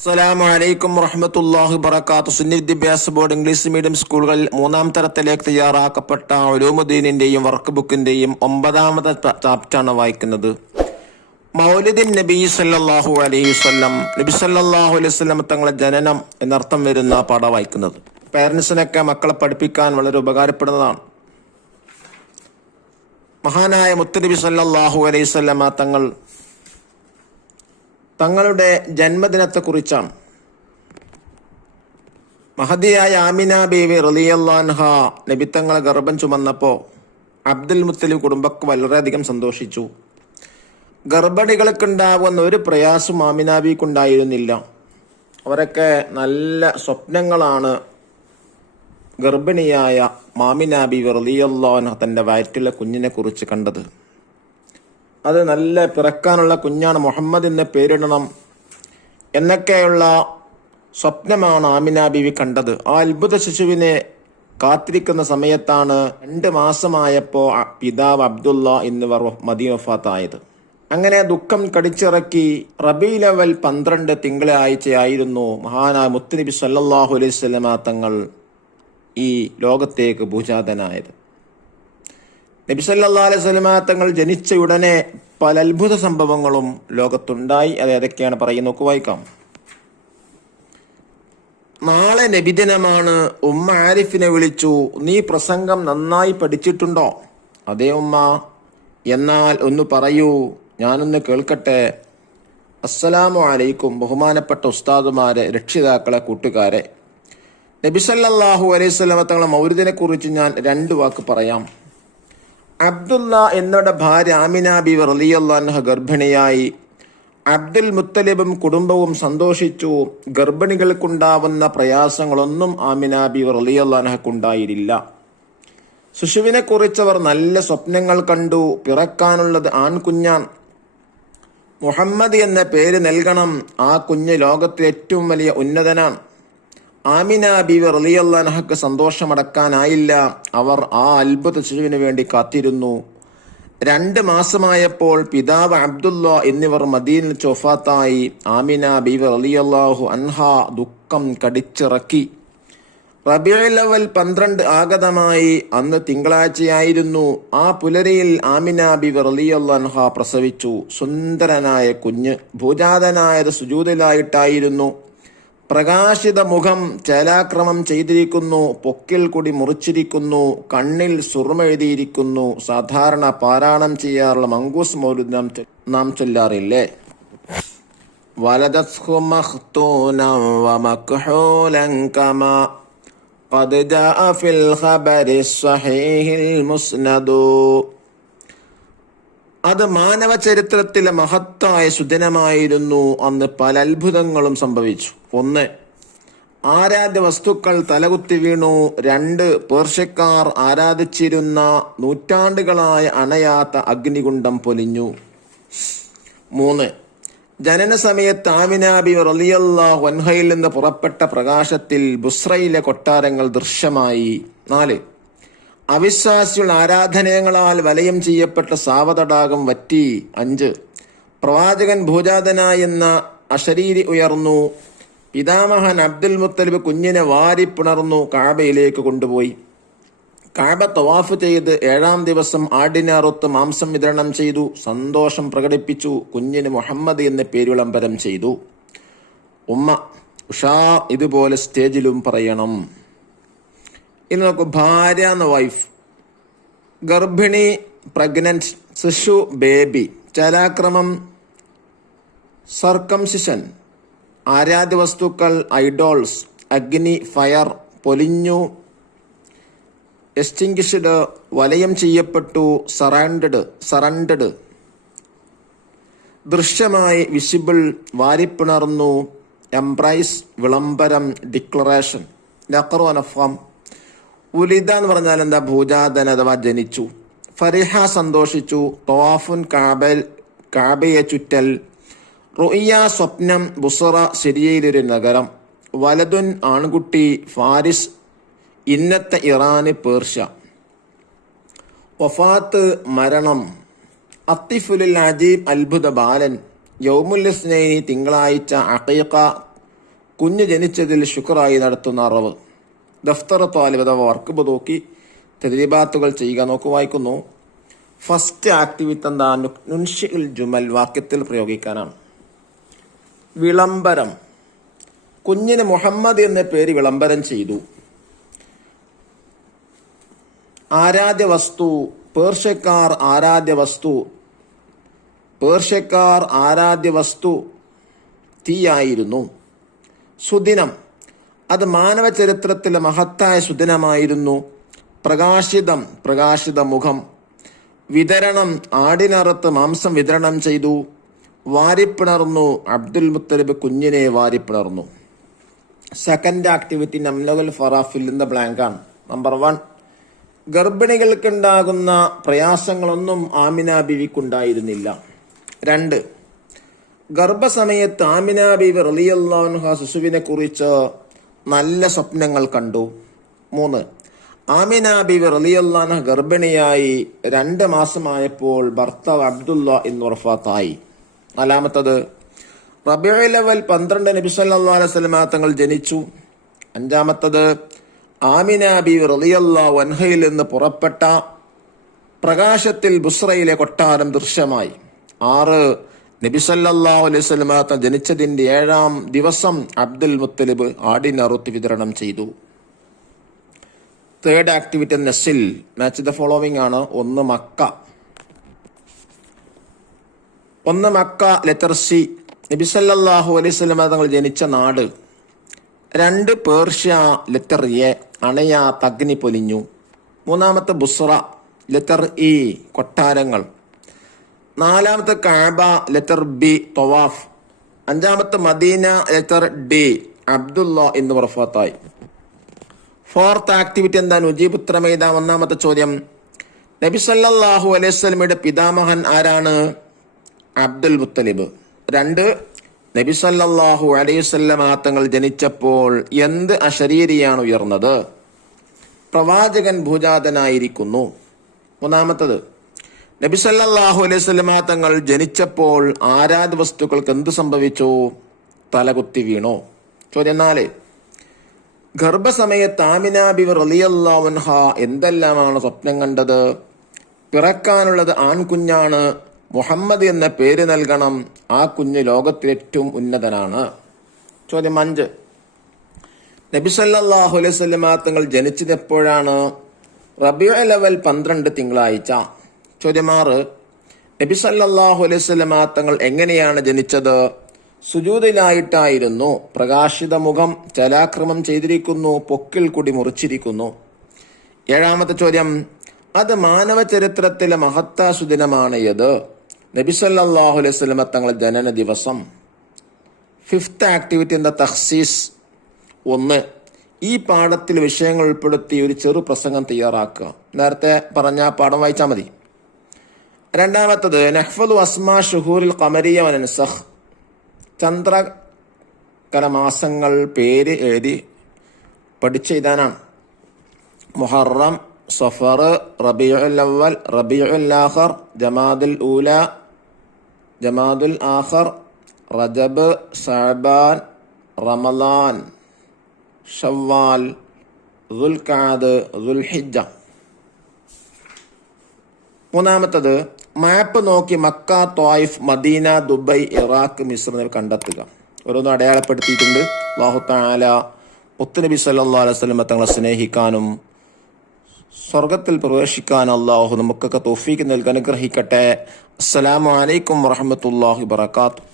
അസ്സലാമു അലൈക്കും വറഹ്മത്തുള്ളാഹി വബറകാതുഹു. സുന്നി വിദ്യാഭ്യാസ ബോർഡ് ഇംഗ്ലീഷ് മീഡിയം സ്കൂളുകളിൽ 3-ാം തരത്തിലേക്ക് തയ്യാറാക്കപ്പെട്ട ഉലൂമുദ്ദീനിന്റെയും വർക്ക് ബുക്കിന്റെയും 9-ാമത്തെ ചാപ്റ്ററാണ് വായിക്കുന്നത്. മൗലിദിൻ നബി സല്ലല്ലാഹു അലൈഹി വസല്ലം, നബി സല്ലല്ലാഹു അലൈഹി വസല്ലം തങ്ങളുടെ ജനനം എന്നർത്ഥം വരുന്ന പാഠം വായിക്കുന്നത്. പേരൻസിനൊക്കെ മക്കളെ പഠിപ്പിക്കാൻ വളരെ ഉപകാരപ്പെടുന്നതാണ്. മഹാനായ മുത്തുനബി സല്ലല്ലാഹു അലൈഹി വസല്ലം തങ്ങളുടെ ജന്മദിനത്തെക്കുറിച്ചാണ്. മഹദിയായ ആമിന ബീവി റളിയല്ലാഹു അൻഹ നബിത്തങ്ങളെ ഗർഭം ചുമന്നപ്പോൾ അബ്ദുൽ മുത്തലിബ് കുടുംബക്ക് വളരെയധികം സന്തോഷിച്ചു. ഗർഭിണികൾക്കുണ്ടാകുന്ന ഒരു പ്രയാസം ആമിന ബീവിക്കുണ്ടായിരുന്നില്ല. അവരൊക്കെ നല്ല സ്വപ്നങ്ങളാണ് ഗർഭിണിയായ ആമിന ബീവി റളിയല്ലാഹു അൻഹ തൻ്റെ വയറ്റിലെ കുഞ്ഞിനെ കുറിച്ച് കണ്ടത്. അത് നല്ല പിറക്കാനുള്ള കുഞ്ഞാണ്, മുഹമ്മദ് എന്ന് പേരിടണം എന്നൊക്കെയുള്ള സ്വപ്നമാണ് ആമിന ബീവി കണ്ടത്. ആ അത്ഭുത ശിശുവിനെ കാത്തിരിക്കുന്ന സമയത്താണ് 2 മാസമായപ്പോൾ പിതാവ് അബ്ദുള്ള എന്നിവർ മദീന വഫാത്തായത്. അങ്ങനെ ദുഃഖം കടിച്ചിറക്കി റബീഉൽ അവ്വൽ 12 തിങ്കളാഴ്ചയായിരുന്നു മഹാനായ മുത്തുനബി സല്ലല്ലാഹു അലൈഹി വസല്ലം തങ്ങൾ ഈ ലോകത്തേക്ക് ഭൂജാതനായത്. നബി സല്ലല്ലാഹു അലൈഹി വസല്ലം തങ്ങൾ ജനിച്ച ഉടനെ പല അത്ഭുത സംഭവങ്ങളും ലോകത്തുണ്ടായി. അത് ഏതൊക്കെയാണ് പറയുന്നത് വായിക്കാം. നാളെ നബിദിനമാണ്. ഉമ്മ ആരിഫിനെ വിളിച്ചു. നീ പ്രസംഗം നന്നായി പഠിച്ചിട്ടുണ്ടോ? അതേ ഉമ്മ. എന്നാൽ ഒന്ന് പറയൂ, ഞാനൊന്ന് കേൾക്കട്ടെ. അസ്സലാമു അലൈക്കും. ബഹുമാനപ്പെട്ട ഉസ്താദുമാരെ, രക്ഷിതാക്കളെ, കൂട്ടുകാരെ, നബി സല്ലല്ലാഹു അലൈഹി വസല്ലം തങ്ങളുടെ മൗലിദിനെ കുറിച്ച് ഞാൻ 2 വാക്ക് പറയാം. അബ്ദുള്ള എന്നവരുടെ ഭാര്യ ആമിന ബീവി റളിയല്ലാഹു അൻഹ ഗർഭിണിയായി. അബ്ദുൽ മുത്തലിബും കുടുംബവും സന്തോഷിച്ചു. ഗർഭിണികൾക്കുണ്ടാവുന്ന പ്രയാസങ്ങളൊന്നും ആമിന ബീവി റളിയല്ലാഹു അൻഹക്കുണ്ടായില്ല. ശിശുവിനെ കുറിച്ചവർ നല്ല സ്വപ്നങ്ങൾ കണ്ടു. പിറക്കാനുള്ളത് ആൺകുഞ്ഞാൻ, മുഹമ്മദ് എന്ന പേര് നൽകണം. ആ കുഞ്ഞ് ലോകത്തെ ഏറ്റവും വലിയ ഉന്നതനാണ്. ആമിന ബീവി റളിയല്ലാഹു അൻഹക്ക് സന്തോഷമടക്കാനായില്ല. അവർ ആ അത്ഭുത ശിശുവിന് വേണ്ടി കാത്തിരുന്നു. 2 മാസമായപ്പോൾ പിതാവ് അബ്ദുള്ള എന്നിവർ മദീനയിൽ വഫാത്തായി. ആമിന ബീവി റളിയല്ലാഹു അൻഹ ദുഃഖം കടിച്ചിറക്കി. റബീഉൽ അവ്വൽ 12 ആഗതമായി. അന്ന് തിങ്കളാഴ്ചയായിരുന്നു. ആ പുലരിയിൽ ആമിന ബീവി റളിയല്ലാഹു അൻഹ പ്രസവിച്ചു. സുന്ദരനായ കുഞ്ഞ്. ഭൂജാതനായത് സുജൂദിലായിട്ടായിരുന്നു. പ്രകാശിത മുഖം ചേലാക്രമം ചെയ്തിരിക്കുന്നു. പൊക്കിൽ കൂടി മുറിച്ചിരിക്കുന്നു. കണ്ണിൽ സുറുമെഴുതിയിരിക്കുന്നു. സാധാരണ പാരായണം ചെയ്യാറുള്ള മങ്കൂസ് മൗലിദ് നാം ചൊല്ലാറില്ലേ? വലദത്ഹു മഖ്തൂനൻ വമക്ഹൂലൻ കമാ ഖദ് ജാഅ ഫിൽ ഖബരി സ്വഹീഹിൽ മുസ്നദു. അത് മാനവ ചരിത്രത്തിലെ മഹത്തായ സുദിനമായിരുന്നു. അന്ന് പല അത്ഭുതങ്ങളും സംഭവിച്ചു. 1. ആരാധ്യ വസ്തുക്കൾ തലകുത്തി വീണു. 2. പേർഷ്യക്കാർ ആരാധിച്ചിരുന്ന നൂറ്റാണ്ടുകളായ അണയാത്ത അഗ്നികുണ്ഡം പൊലിഞ്ഞു. 3. ജനന സമയത്ത് ആമിന ബീവി റളിയല്ലാഹു അൻഹയിൽ നിന്ന് പുറപ്പെട്ട പ്രകാശത്തിൽ ബുസ്രയിലെ കൊട്ടാരങ്ങൾ ദൃശ്യമായി. 4. അവിശ്വാസികൾ ആരാധനകളാൽ വലയം ചെയ്യപ്പെട്ട സാവതടാകം വറ്റി. 5. പ്രവാചകൻ ഭൂജാതനായെന്ന അശരീരി ഉയർന്നു. പിതാമഹൻ അബ്ദുൽ മുത്തലിബ് കുഞ്ഞിനെ വാരിപ്പുണർന്നു കഅബയിലേക്ക് കൊണ്ടുപോയി. കഅബ തവാഫ് ചെയ്ത് 7-ാം ദിവസം ആടിനെ അറുത്ത് മാംസം വിതരണം ചെയ്തു. സന്തോഷം പ്രകടിപ്പിച്ചു. കുഞ്ഞിന് മുഹമ്മദ് എന്ന പേര് വിളംബരം ചെയ്തു. ഉമ്മ ഉഷാ ഇതുപോലെ സ്റ്റേജിലും പറയണം. ഇനി നോക്കൂ, ഭാര്യ എന്ന വൈഫ്, ഗർഭിണി, പ്രഗ്നന്റ്, ശിശു, ബേബി, ചലാക്രമം, സർക്കംസിഷൻ, ആരാധ്യ വസ്തുക്കൾ, ഐഡോൾസ്, അഗ്നി, ഫയർ, പൊലിഞ്ഞു, എക്സ്റ്റിങ്ക്വിഷ്ഡ്, വലയം ചെയ്യപ്പെട്ടു, സറണ്ടഡ്, ദൃശ്യമായി, വിസിബിൾ, വാരിപ്പിണർന്നു, എംബ്രൈസ്, വിളംബരം, ഡിക്ലറേഷൻ. നഖറുനഫം. ഉലിദ എന്ന് പറഞ്ഞാൽ എന്താ? ഭൂജാതൻ അഥവാ ജനിച്ചു. ഫരിഹ സന്തോഷിച്ചു. തവാഫുൻ കാബയെ ചുറ്റൽ. റുഇയ സ്വപ്നം. ബുസറ ശരിയയിലൊരു നഗരം. വലതുൻ ആൺകുട്ടി. ഫാരിസ് ഇന്നത്തെ ഇറാന് പേർഷ്യ. വഫാത്ത് മരണം. അത്തിഫുലിൽ അജീബ് അത്ഭുത ബാലൻ. യൗമുൽ ഇസ്നൈനി തിങ്കളാഴ്ച. അഖീഖ കുഞ്ഞ് ജനിച്ചതിൽ ശുക്രായി നടത്തുന്ന അറിവ്. ദഫ്തർ താലിബ് അഥവാ വർക്ക് നോക്കി തദ്രീബാത്തുകൾ ചെയ്യുക. വായിക്കുന്നു. ഫസ്റ്റ് ആക്ടിവിറ്റി എന്താ? നുൻഷിഉൽ ജുമൽ, വാക്യത്തിൽ പ്രയോഗിക്കാനാണ്. വിളംബരം. കുഞ്ഞിന് മുഹമ്മദ് എന്ന പേര് വിളംബരം ചെയ്തു. ആരാധ്യ വസ്തു. പേർഷ്യക്കാർ ആരാധ്യ വസ്തു തീയായിരുന്നു. സുദിനം. അത് മാനവ ചരിത്രത്തിലെ മഹത്തായ സുദിനമായിരുന്നു. പ്രകാശിത മുഖം. വിതരണം. ആടിനറുത്ത് മാംസം വിതരണം ചെയ്തു. വാരിപ്പിണർന്നു. അബ്ദുൽ മുത്തലിബ് കുഞ്ഞിനെ വാരിപ്പിണർന്നു. സെക്കൻഡ് ആക്ടിവിറ്റി നംലകുൽ ഫറാഫിൽ ഇൻ ദ ബ്ലാങ്ക് ആണ്. നമ്പർ 1, ഗർഭിണികൾക്കുണ്ടാകുന്ന പ്രയാസങ്ങളൊന്നും ആമിന ബീവിക്കുണ്ടായിരുന്നില്ല. 2, ഗർഭസമയത്ത് ആമിന ബീവി റളിയല്ലാഹു അൻഹ ശിശുവിനെ കുറിച്ച് നല്ല സ്വപ്നങ്ങൾ കണ്ടു. 3, ആമിന ബീവി റളിയല്ലാഹു അൻഹ ഗർഭിണിയായി 2 മാസമായപ്പോൾ ഭർത്താവ് അബ്ദുള്ള ഇന്ന് വഫാത്തായി. 4, റബീഉൽ അവ്വൽ 12 നബി സല്ലല്ലാഹു അലൈഹി വസല്ലം തങ്ങൾ ജനിച്ചു. 5, ആമിന ബീവി റളിയല്ലാഹു അൻഹയിൽ നിന്ന് പുറപ്പെട്ട പ്രകാശത്തിൽ ബുസ്രയിലെ കൊട്ടാരം ദൃശ്യമായി. 6, നബി സല്ലല്ലാഹു അലൈഹി വസല്ലം തങ്ങൾ ജനിച്ചതിന്റെ 7-ാം ദിവസം അബ്ദുൽ മുത്തലിബ് ആടിനറുത്ത് വിതരണം ചെയ്തു. തേർഡ് ആക്ടിവിറ്റി നസിൽ. മാച്ച് ദ ഫോളോവിംഗ് ആണ്. 1 മക്ക. ലെറ്റർ സി, നബി സല്ലല്ലാഹു അലൈഹി വസല്ലം തങ്ങൾ ജനിച്ച നാട്. 2 പേർഷ്യ, ലെറ്റർ എ, അണയാത്ത അഗ്നി പൊലിഞ്ഞു. 3 ബുസ്ര, ലെറ്റർ ഇ, കൊട്ടാരങ്ങൾ. 4 കഅബ, ലെറ്റർ ബി, തവാഫ്. 5 മദീന, ലെറ്റർ ഡി, അബ്ദുള്ള എന്ന് വഫാത്തായി. 4th ആക്ടിവിറ്റി എന്താ? നുജീബുത്രമേദ. 1 ചോദ്യം, നബി സല്ലല്ലാഹു അലൈഹി വസല്ലമയുടെ പിതാമഹൻ ആരാണ്? അബ്ദുൽ മുത്തലിബ്. 2, നബി സല്ലല്ലാഹു അലൈഹി വസല്ലമ തങ്ങൾ ജനിച്ചപ്പോൾ എന്ത് അശരീരിയാണ് ഉയർന്നത്? പ്രവാചകൻ ഭൂജാതനായിരിക്കുന്നു. 3, നബി സല്ലല്ലാഹു അലൈഹി വസല്ലമ തങ്ങൾ ജനിച്ചപ്പോൾ ആരാധ്യ വസ്തുക്കൾക്ക് എന്ത് സംഭവിച്ചു? തലകുത്തി വീണു. ചോദ്യം 4, ഗർഭസമയത്ത് ആമിന ബിവി റളിയല്ലാഹു അൻഹ എന്തെല്ലാമാണ് സ്വപ്നം കണ്ടത്? പിറക്കാനുള്ളത് ആൺകുഞ്ഞാണ്. മുഹമ്മദ് എന്ന പേര് നൽകണം. ആ കുഞ്ഞ് ലോകത്തിലേറ്റവും ഉന്നതനാണ്. ചോദ്യം 5, നബി സല്ലല്ലാഹു അലൈഹി വസല്ലമ തങ്ങൾ ജനിച്ചത് എപ്പോഴാണ്? റബീഉൽ അവ്വൽ 12 തിങ്കളാഴ്ച. ചോദ്യം 6, നബി സല്ലല്ലാഹു അലൈഹി വസല്ലമ തങ്ങൾ എങ്ങനെയാണ് ജനിച്ചത്? സുജൂദിലായിട്ടായിരുന്നു. പ്രകാശിത മുഖം, ചലാക്രമം ചെയ്തിരിക്കുന്നു, പൊക്കിൽ കുടി മുറിച്ചിരിക്കുന്നു. 7 ചോദ്യം, അത് മാനവ ചരിത്രത്തിലെ മഹത്തായ സുദിനമാണ് ഏത്? നബി സല്ലല്ലാഹു അലൈഹി വസല്ലമ തങ്ങളുടെ ജനന ദിവസം. 5th ആക്ടിവിറ്റി എന്താ? തഖ്സീസ്. 1, ഈ പാഠത്തിൽ വിഷയങ്ങൾ ഉൾപ്പെടുത്തി ഒരു ചെറു പ്രസംഗം തയ്യാറാക്കുക. നേരത്തെ പറഞ്ഞ പാഠം വായിച്ചാൽ മതി. 2, നഹ്ഫദു അസ്മാ ഷുഹൂറിൽ ഖമരിയ വനൻസഖ്. ചന്ദ്രകലമാസങ്ങൾ പേര് എഴുതി പഠിച്ചെഴുതാനാണ്. മുഹറം, സഫർ, റബീഉൽ അവ്വൽ, റബീഉൽ ആഖിർ, ജമാദുൽ ഊല, ജമാദുൽ ആഖിർ, റജബ്, ശഅബാൻ, റമളാൻ, ഷവ്വാൽ, ദുൽഖഅദ്, ദുൽഹിജ്ജ. 3, മാപ്പ് നോക്കി Mecca, Taif, Medina, Dubai, Iraq, മിസ്ർ എന്നിവ കണ്ടെത്തുക. ഓരോന്നും അടയാളപ്പെടുത്തിയിട്ടുണ്ട്. അല്ലാഹു തആല മുത്തുനബി സല്ലല്ലാഹു അലൈഹി വസല്ലം തങ്ങളെ സ്നേഹിക്കാനും സ്വർഗത്തിൽ പ്രവേശിക്കാൻ അല്ലാഹു നമുക്കൊക്കെ തൗഫീഖ് നൽകി അനുഗ്രഹിക്കട്ടെ. അസ്സലാമു അലൈക്കും വറഹ്മത്തുള്ളാഹി വബറകാതുഹു.